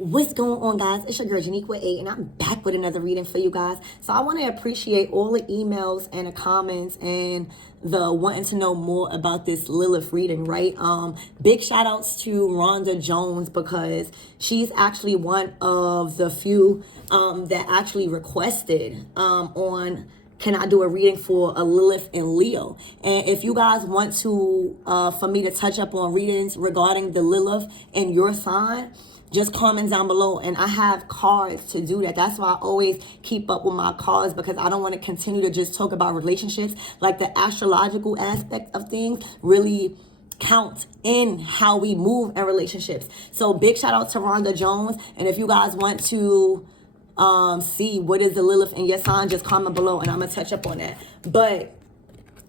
What's going on, guys? It's your girl Janique with 8, and I'm back with another reading for you guys. So I want to appreciate all the emails and the comments and the wanting to know more about this Lilith reading, right? Big shout outs to Rhonda Jones, because she's actually one of the few that actually requested on can I do a reading for a Lilith and Leo. And if you guys want to for me to touch up on readings regarding the Lilith and your sign, just comment down below, and I have cards to do that. That's why I always keep up with my cards, because I don't want to continue to just talk about relationships. Like, the astrological aspect of things really count in how we move in relationships. So big shout out to Rhonda Jones. And if you guys want to see what is the Lilith in your sign, just comment below and I'm gonna touch up on that. But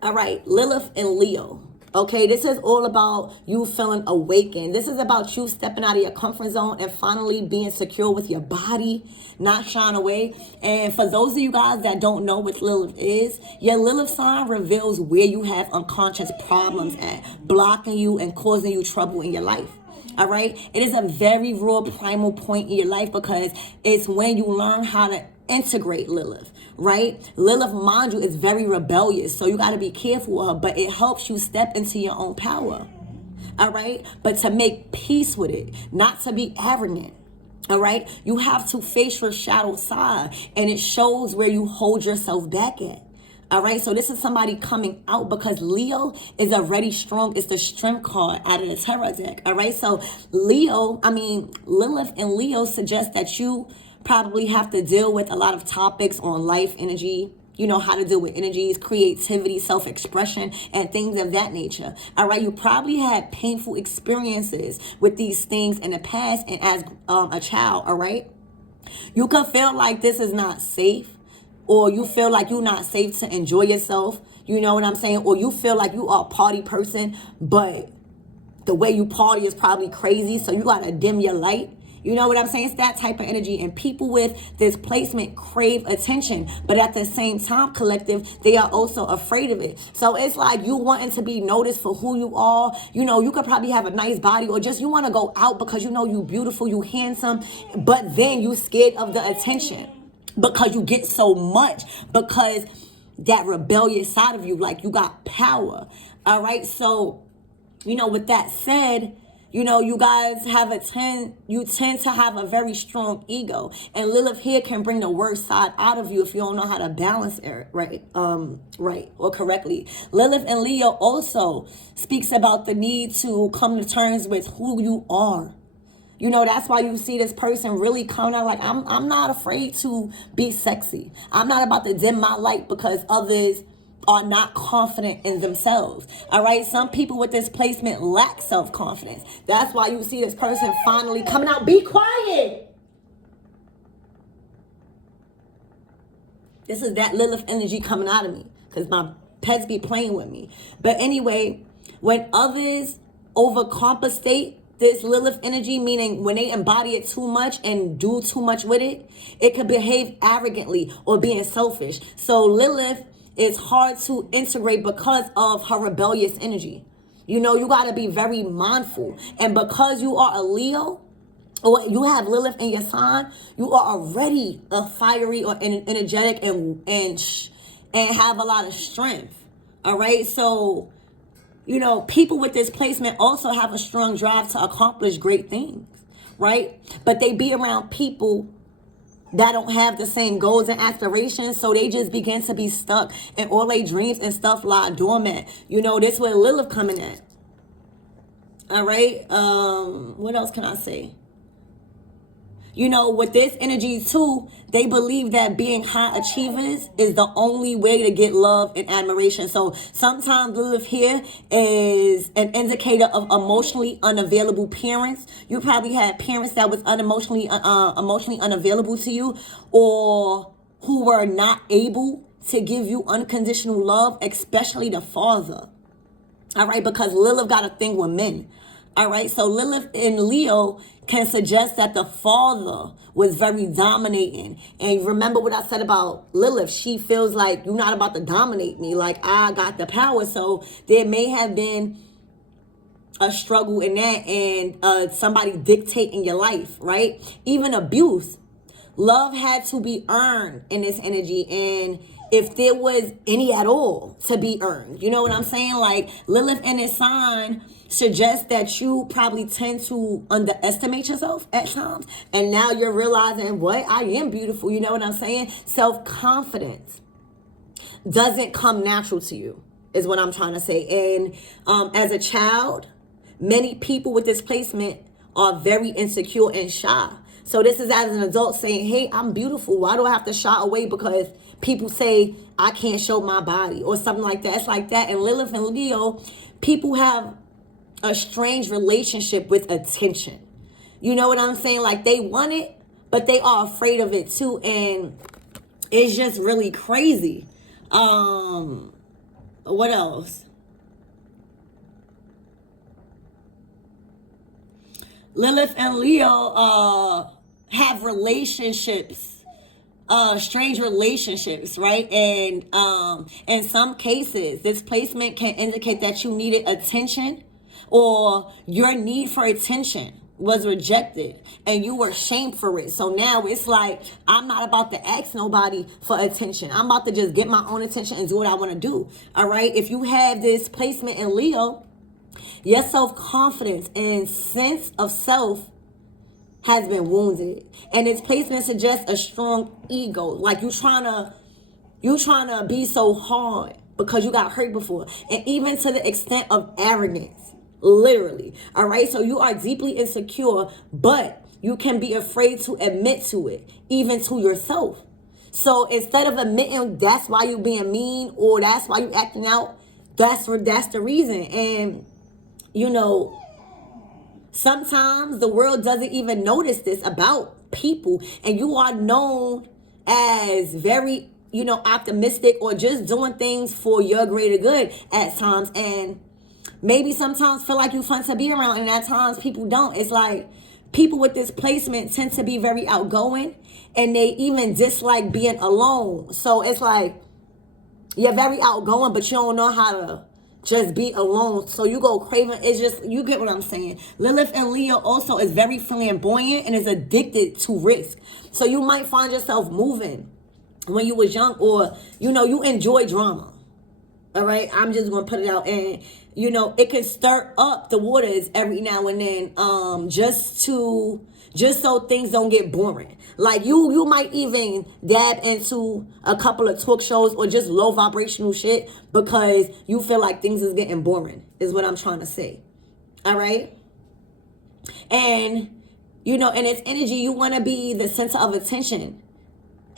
all right, Lilith and Leo. Okay, this is all about you feeling awakened. This is about you stepping out of your comfort zone and finally being secure with your body, not shying away. And for those of you guys that don't know what Lilith is, your Lilith sign reveals where you have unconscious problems at, blocking you and causing you trouble in your life. All right, it is a very raw primal point in your life, because it's when you learn how to integrate Lilith, right? Lilith, mind you, is very rebellious, so you got to be careful with her, but it helps you step into your own power. All right, but to make peace with it, not to be arrogant. All right, you have to face your shadow side, and it shows where you hold yourself back at. All right, so this is somebody coming out, because Leo is already strong. It's the strength card out of the tarot deck. All right, so Lilith and Leo suggest that you probably have to deal with a lot of topics on life energy, you know, how to deal with energies, creativity, self-expression, and things of that nature. All right, you probably had painful experiences with these things in the past and as a child. All right, you could feel like this is not safe, or you feel like you're not safe to enjoy yourself, you know what I'm saying? Or you feel like you are a party person, but the way you party is probably crazy, so you gotta dim your light. You know what I'm saying? It's that type of energy. And people with this placement crave attention, but at the same time, collective, they are also afraid of it. So it's like you wanting to be noticed for who you are. You know, you could probably have a nice body, or just you want to go out because you know you beautiful, you handsome, but then you scared of the attention, because you get so much, because that rebellious side of you, like you got power. All right, so you know, with that said, you know, you guys tend to have a very strong ego, and Lilith here can bring the worst side out of you if you don't know how to balance it right or correctly. Lilith and Leo also speaks about the need to come to terms with who you are. You know, that's why you see this person really coming out like, I'm not afraid to be sexy. I'm not about to dim my light because others are not confident in themselves. All right, some people with this placement lack self-confidence. That's why you see this person finally coming out. Be quiet. This is that Lilith energy coming out of me, because my pets be playing with me. But anyway, when others overcompensate this Lilith energy, meaning when they embody it too much and do too much with it, it could behave arrogantly or being selfish. So Lilith is hard to integrate because of her rebellious energy. You know, you got to be very mindful. And because you are a Leo, or you have Lilith in your sign, you are already a fiery or energetic and have a lot of strength. All right, so you know, people with this placement also have a strong drive to accomplish great things, right? But they be around people that don't have the same goals and aspirations, so they just begin to be stuck, and all their dreams and stuff lie dormant. You know, this where Lilith coming at. All right, what else can I say? You know, with this energy too, they believe that being high achievers is the only way to get love and admiration. So sometimes Lilith here is an indicator of emotionally unavailable parents. You probably had parents that was emotionally unavailable to you, or who were not able to give you unconditional love, especially the father. All right, because Lilith got a thing with men. All right, so Lilith in Leo can suggest that the father was very dominating. And remember what I said about Lilith. She feels like you're not about to dominate me. Like, I got the power. So there may have been a struggle in that, and somebody dictating your life, right? Even abuse. Love had to be earned in this energy, and if there was any at all to be earned, you know what I'm saying? Like Lilith in this sign suggests that you probably tend to underestimate yourself at times, and now you're realizing, what, I am beautiful, you know what I'm saying? Self-confidence doesn't come natural to you, is what I'm trying to say. And as a child, many people with this placement are very insecure and shy. So this is as an adult saying, hey, I'm beautiful. Why do I have to shy away because people say I can't show my body or something like that? It's like that. And Lilith and Leo, people have a strange relationship with attention. You know what I'm saying? Like they want it, but they are afraid of it too. And it's just really crazy. What else? Lilith and Leo have relationships, strange relationships, right? And in some cases, this placement can indicate that you needed attention, or your need for attention was rejected and you were shamed for it. So now it's like, I'm not about to ask nobody for attention. I'm about to just get my own attention and do what I want to do. All right. If you have this placement in Leo, your self-confidence and sense of self has been wounded. And its placement suggests a strong ego. Like you trying to be so hard because you got hurt before. And even to the extent of arrogance. Literally. All right. So you are deeply insecure, but you can be afraid to admit to it, even to yourself. So instead of admitting that's why you being mean or that's why you acting out, that's the reason. And you know, sometimes the world doesn't even notice this about people, and you are known as very, optimistic or just doing things for your greater good at times, and maybe sometimes feel like you're fun to be around, and at times people don't. It's like people with this placement tend to be very outgoing, and they even dislike being alone. So it's like you're very outgoing, but you don't know how to just be alone. So you go craving. It's just, you get what I'm saying. Lilith and Leo also is very flamboyant and is addicted to risk. So you might find yourself moving when you was young, or, you enjoy drama. All right. I'm just going to put it out. And, it can stir up the waters every now and then, just so things don't get boring. Like you might even dab into a couple of talk shows or just low vibrational shit because you feel like things is getting boring, is what I'm trying to say. All right. And, in its energy, you want to be the center of attention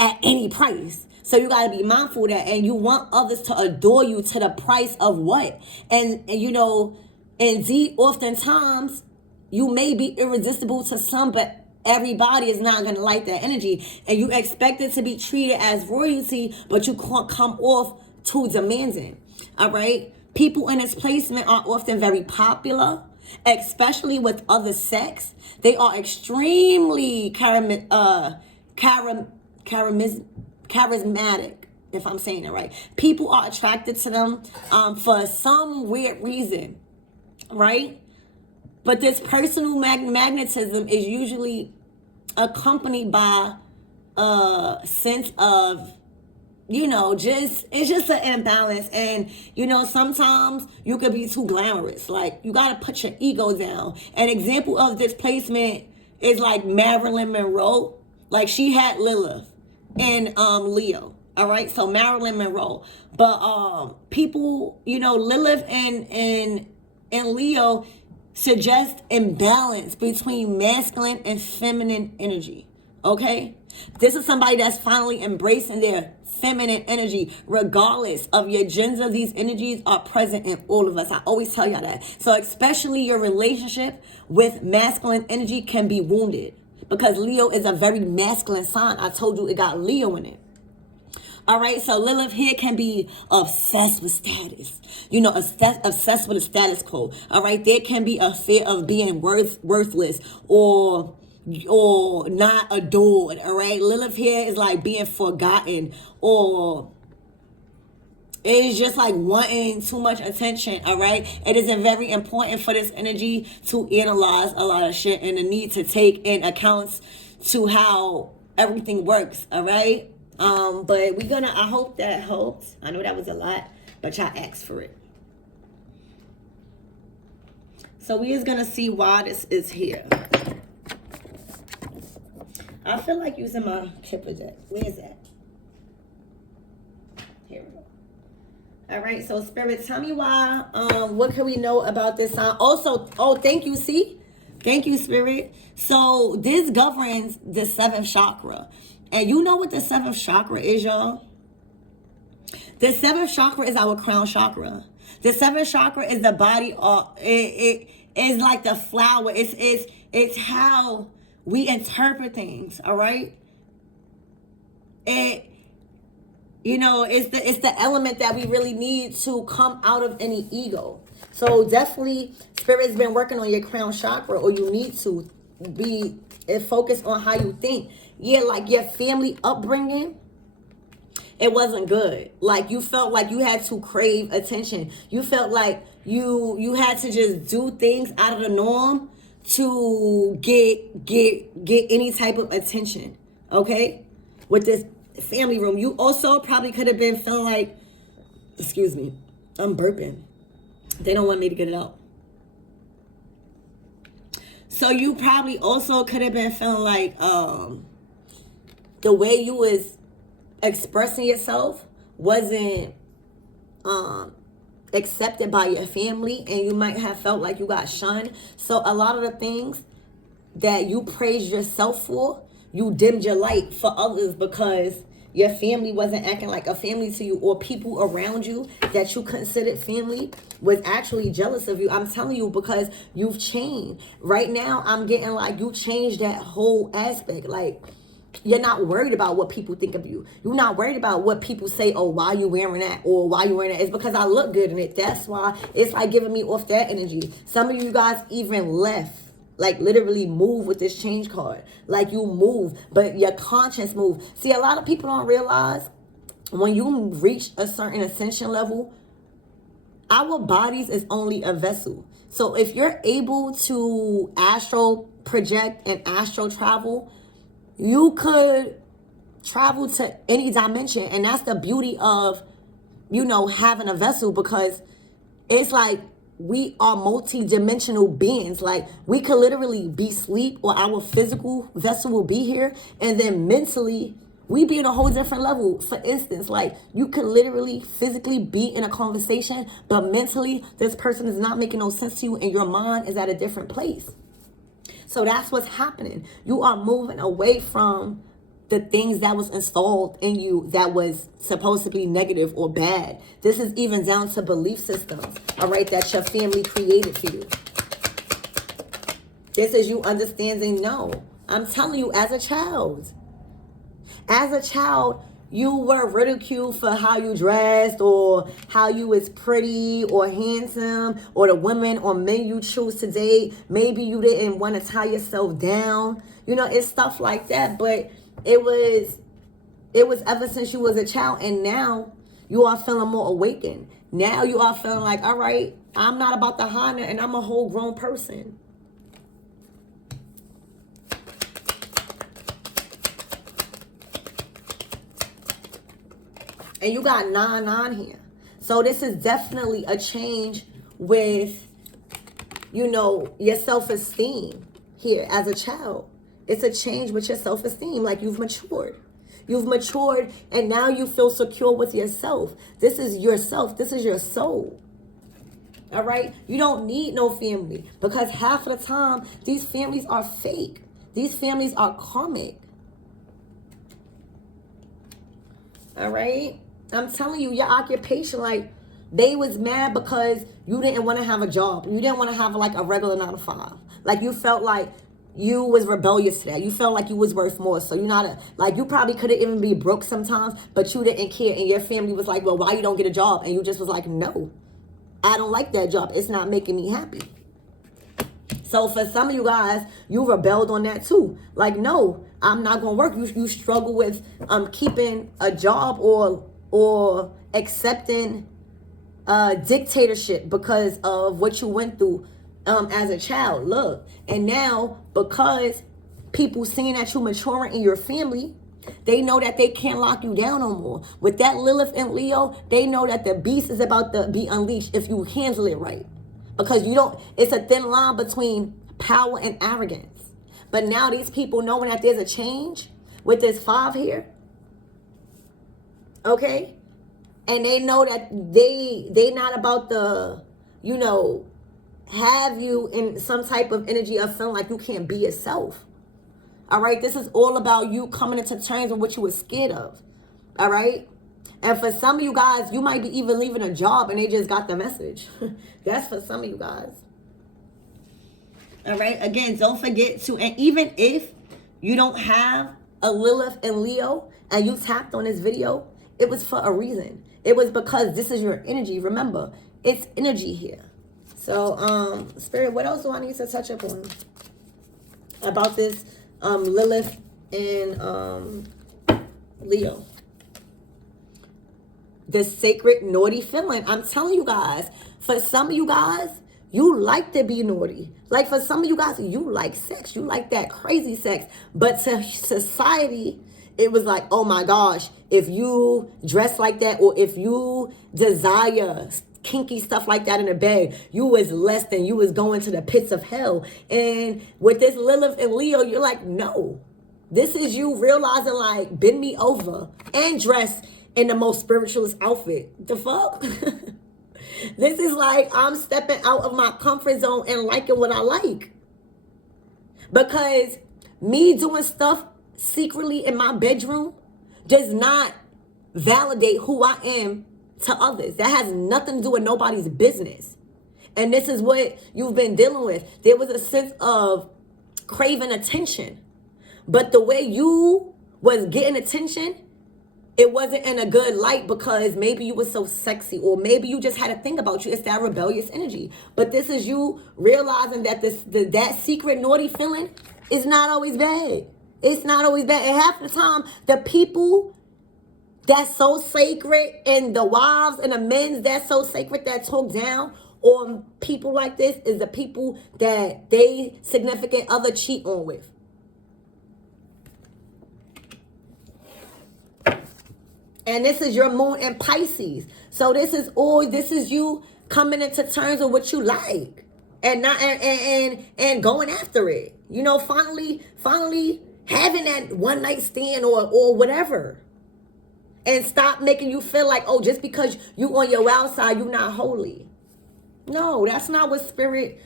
at any price. So you got to be mindful of that, and you want others to adore you to the price of what? And indeed, oftentimes you may be irresistible to some, but everybody is not going to like that energy, and you expect it to be treated as royalty, but you can't come off too demanding. All right. People in this placement are often very popular, especially with other sex. They are extremely charismatic, if I'm saying it right. People are attracted to them for some weird reason, right? But this personal magnetism is usually accompanied by a sense of, it's just an imbalance. And, sometimes you could be too glamorous. Like, you got to put your ego down. An example of this placement is like Marilyn Monroe. Like, she had Lilith and Leo. All right. So Marilyn Monroe. But people, Lilith and Leo suggest imbalance between masculine and feminine energy. Okay? This is somebody that's finally embracing their feminine energy. Regardless of your gender, these energies are present in all of us. I always tell y'all that. So especially your relationship with masculine energy can be wounded, because Leo is a very masculine sign. I told you it got Leo in it. All right, so Lilith here can be obsessed with status, obsessed with a status quo. All right, there can be a fear of being worthless or not adored. All right, Lilith here is like being forgotten or It's just like wanting too much attention, all right? It is very important for this energy to analyze a lot of shit and the need to take in accounts to how everything works, all right? But I hope that helped. I know that was a lot, but y'all asked for it. So we is gonna see why this is here. I feel like using my Kipper deck. Where is that? Here we go. All right, so Spirit, tell me why. What can we know about this sign? Also, thank you. See, thank you, Spirit. So this governs the 7th chakra, and you know what the 7th chakra is, y'all. The 7th chakra is our crown chakra. The 7th chakra is the body. It is like the flower. It's how we interpret things. All right. It's the element that we really need to come out of any ego. So definitely, Spirit's been working on your crown chakra, or you need to be focused on how you think. Yeah, like your family upbringing, it wasn't good. Like you felt like you had to crave attention. You felt like you had to just do things out of the norm to get any type of attention. Okay, with this family room, you also probably could have been feeling like, excuse me, I'm burping. They don't want me to get it out. So you probably also could have been feeling like the way you was expressing yourself wasn't accepted by your family, and you might have felt like you got shunned. So a lot of the things that you praised yourself for, you dimmed your light for others because your family wasn't acting like a family to you, or people around you that you considered family was actually jealous of you. I'm telling you, because you've changed. Right now, I'm getting like you changed that whole aspect. Like, you're not worried about what people think of you. You're not worried about what people say, oh, why you wearing that? Or why you wearing that? It's because I look good in it. That's why it's like giving me off that energy. Some of you guys even left. Like literally move with this change card. Like you move, but your conscience move. See, a lot of people don't realize when you reach a certain ascension level, our bodies is only a vessel. So if you're able to astral project and astral travel, you could travel to any dimension. And that's the beauty of, having a vessel, because it's like, we are multi-dimensional beings. Like we could literally be asleep, or our physical vessel will be here, and then mentally we be in a whole different level. For instance, like you could literally physically be in a conversation, but mentally this person is not making no sense to you, and your mind is at a different place. So that's what's happening. You are moving away from the things that was installed in you that was supposed to be negative or bad. This is even down to belief systems, all right, that your family created for you. This is you understanding, no, I'm telling you, as a child, you were ridiculed for how you dressed, or how you was pretty or handsome, or the women or men you choose to date. Maybe you didn't want to tie yourself down. It's stuff like that, but it was ever since you was a child, and now you are feeling more awakened. Now you are feeling like, all right, I'm not about the Hana, and I'm a whole grown person. And you got 9 here. So this is definitely a change with, your self-esteem here as a child. It's a change with your self-esteem. Like you've matured. You've matured, and now you feel secure with yourself. This is yourself. This is your soul. All right? You don't need no family, because half of the time, these families are fake. These families are karmic. All right? I'm telling you, your occupation, like, they was mad because you didn't want to have a job. You didn't want to have like a regular 9 to 5. Like you felt like you was rebellious to that. You felt like you was worth more. So you probably could have even be broke sometimes, but you didn't care. And your family was like, well, why you don't get a job? And you just was like, no, I don't like that job. It's not making me happy. So for some of you guys, you rebelled on that too. Like, no, I'm not going to work. You struggle with keeping a job or or accepting dictatorship because of what you went through as a child. Look, and now because people seeing that you're maturing in your family, they know that they can't lock you down no more. With that Lilith and Leo, they know that the beast is about to be unleashed if you handle it right. Because you don't, it's a thin line between power and arrogance. But now these people knowing that there's a change with this 5 here, okay? And they know that they not about to, you know, have you in some type of energy of feeling like you can't be yourself. All right? This is all about you coming into terms with what you were scared of. All right? And for some of you guys, you might be even leaving a job and they just got the message. That's for some of you guys. All right? Again, don't forget to, and even if you don't have a Lilith and Leo and you tapped on this video, it was for a reason. It was because this is your energy. Remember, it's energy here. So, Spirit, what else do I need to touch up on about this Lilith and Leo? The sacred naughty feeling. I'm telling you guys, for some of you guys, you like to be naughty. Like for some of you guys, you like sex. You like that crazy sex. But to society, it was like, oh my gosh, if you dress like that or if you desire kinky stuff like that in the bed, you was less than, you was going to the pits of hell. And with this Lilith and Leo, you're like, no. This is you realizing like, bend me over and dress in the most spiritualist outfit. The fuck? This is like, I'm stepping out of my comfort zone and liking what I like. Because me doing stuff secretly in my bedroom does not validate who I am to others. That has nothing to do with nobody's business. And this is what you've been dealing with. There was a sense of craving attention. But the way you was getting attention, it wasn't in a good light because maybe you were so sexy or maybe you just had a thing about you. It's that rebellious energy. But this is you realizing that that secret naughty feeling is not always bad. It's not always bad. And half the time, the people that's so sacred and the wives and the men that's so sacred that talk down on people like this is the people that they significant other cheat on with. And this is your moon in Pisces. So this is you coming into terms with what you like and not and going after it. You know, finally having that one night stand or whatever. And stop making you feel like, oh, just because you on your wild side, you're not holy. No, that's not what spirit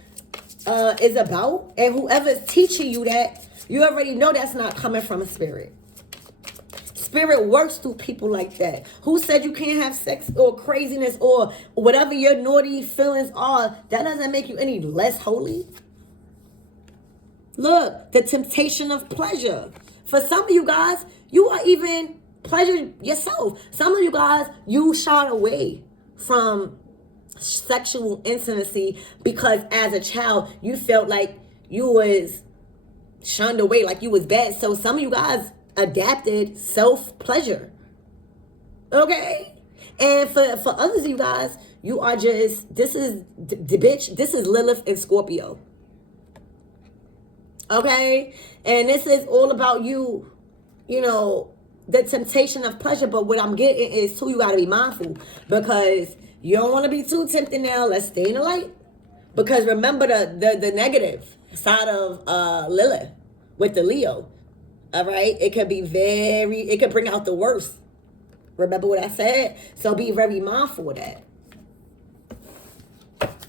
is about. And whoever's teaching you that, you already know that's not coming from a spirit. Spirit works through people like that. Who said you can't have sex or craziness or whatever your naughty feelings are? That doesn't make you any less holy. Look, the temptation of pleasure. For some of you guys, you are even pleasure yourself. Some of you guys, you shied away from sexual intimacy because as a child, you felt like you was shunned away, like you was bad. So some of you guys adapted self-pleasure. Okay? And for others of you guys, you are just, this is Lilith and Scorpio. Okay? And this is all about you, you know, the temptation of pleasure. But what I'm getting is too, you got to be mindful because you don't want to be too tempted now. Let's stay in the light. Because remember the negative side of Lilith with the Leo. All right, it could bring out the worst. Remember what I said? So be very mindful of that.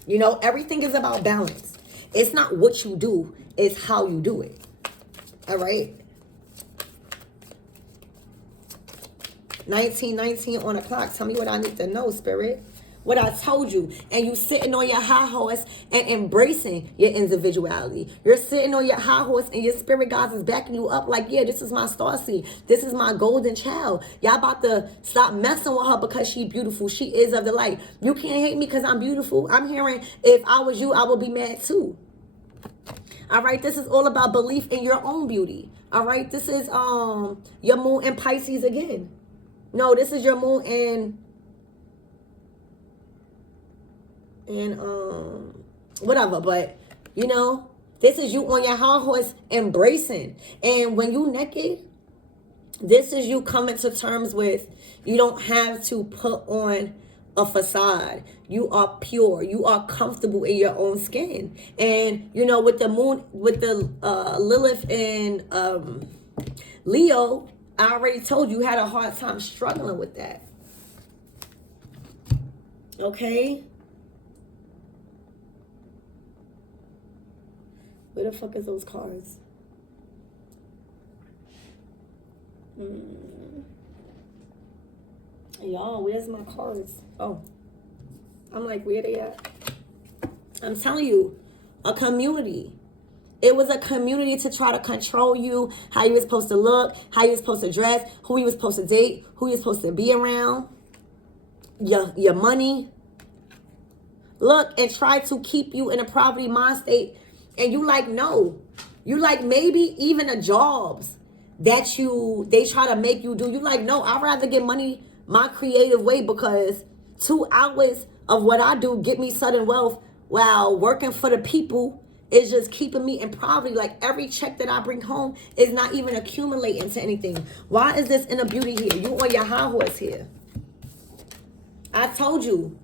You know, everything is about balance. It's not what you do, it's how you do it. All right. 1919 on the clock. Tell me what I need to know, Spirit. What I told you. And you sitting on your high horse and embracing your individuality. You're sitting on your high horse and your spirit guides is backing you up like, yeah, this is my starseed. This is my golden child. Y'all about to stop messing with her because she beautiful. She is of the light. You can't hate me because I'm beautiful. I'm hearing if I was you, I would be mad too. All right, this is all about belief in your own beauty. All right, this is your moon in Pisces again. No, this is your moon and whatever, but you know, this is you on your high horse embracing. And when you naked, this is you coming to terms with you don't have to put on a facade. You are pure. You are comfortable in your own skin. And you know, with the moon, with the Lilith and Leo, I already told you had a hard time struggling with that. Okay? Where the fuck is those cards? Y'all, where's my cards? Oh. I'm like, where they at? I'm telling you, a community. It was a community to try to control you, how you were supposed to look, how you were supposed to dress, who you were supposed to date, who you're supposed to be around, your money. Look, and try to keep you in a poverty mind state. And you like, no. You like maybe even the jobs that they try to make you do. You like, no, I'd rather get money my creative way, because 2 hours of what I do get me sudden wealth while working for the people is just keeping me in poverty. Like every check that I bring home is not even accumulating to anything. Why is this inner beauty here? You on your high horse here. I told you.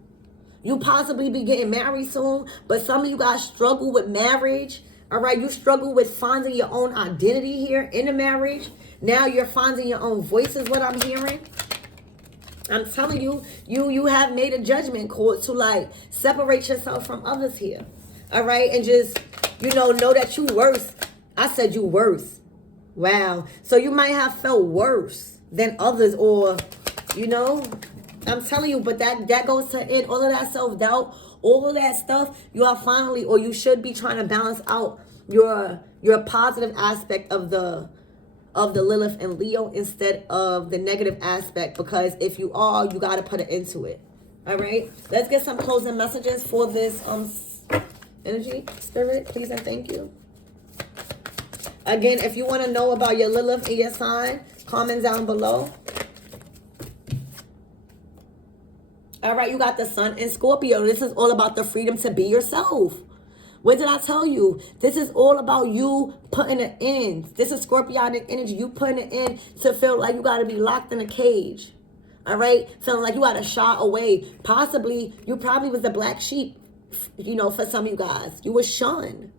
You possibly be getting married soon, but some of you guys struggle with marriage. All right, you struggle with finding your own identity here in a marriage. Now you're finding your own voice is what I'm hearing. I'm telling you, you have made a judgment call to like separate yourself from others here. All right, and just, know that you worse. I said you worse. Wow. So you might have felt worse than others, or, I'm telling you, but that goes to it. All of that self-doubt, all of that stuff, you are finally, or you should be trying to balance out your positive aspect of the Lilith and Leo instead of the negative aspect, because if you are, you got to put it into it. All right, let's get some closing messages for this energy. Spirit, please and thank you. Again, if you want to know about your Lilith and your sign, comment down below. All right, you got the sun in Scorpio. This is all about the freedom to be yourself. What did I tell you? This is all about you putting an end. This is Scorpionic energy. You putting it in to feel like you got to be locked in a cage. All right? Feeling like you got to shy away. Possibly, you probably was the black sheep, for some of you guys. You were shunned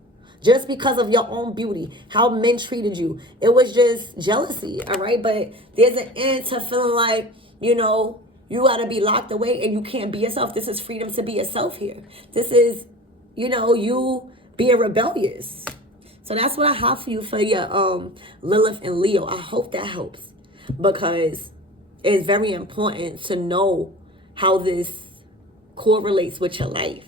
just because of your own beauty, how men treated you. It was just jealousy, all right? But there's an end to feeling like, you got to be locked away and you can't be yourself. This is freedom to be yourself here. This is, you being rebellious. So that's what I have for you for your Lilith and Leo. I hope that helps, because it's very important to know how this correlates with your life.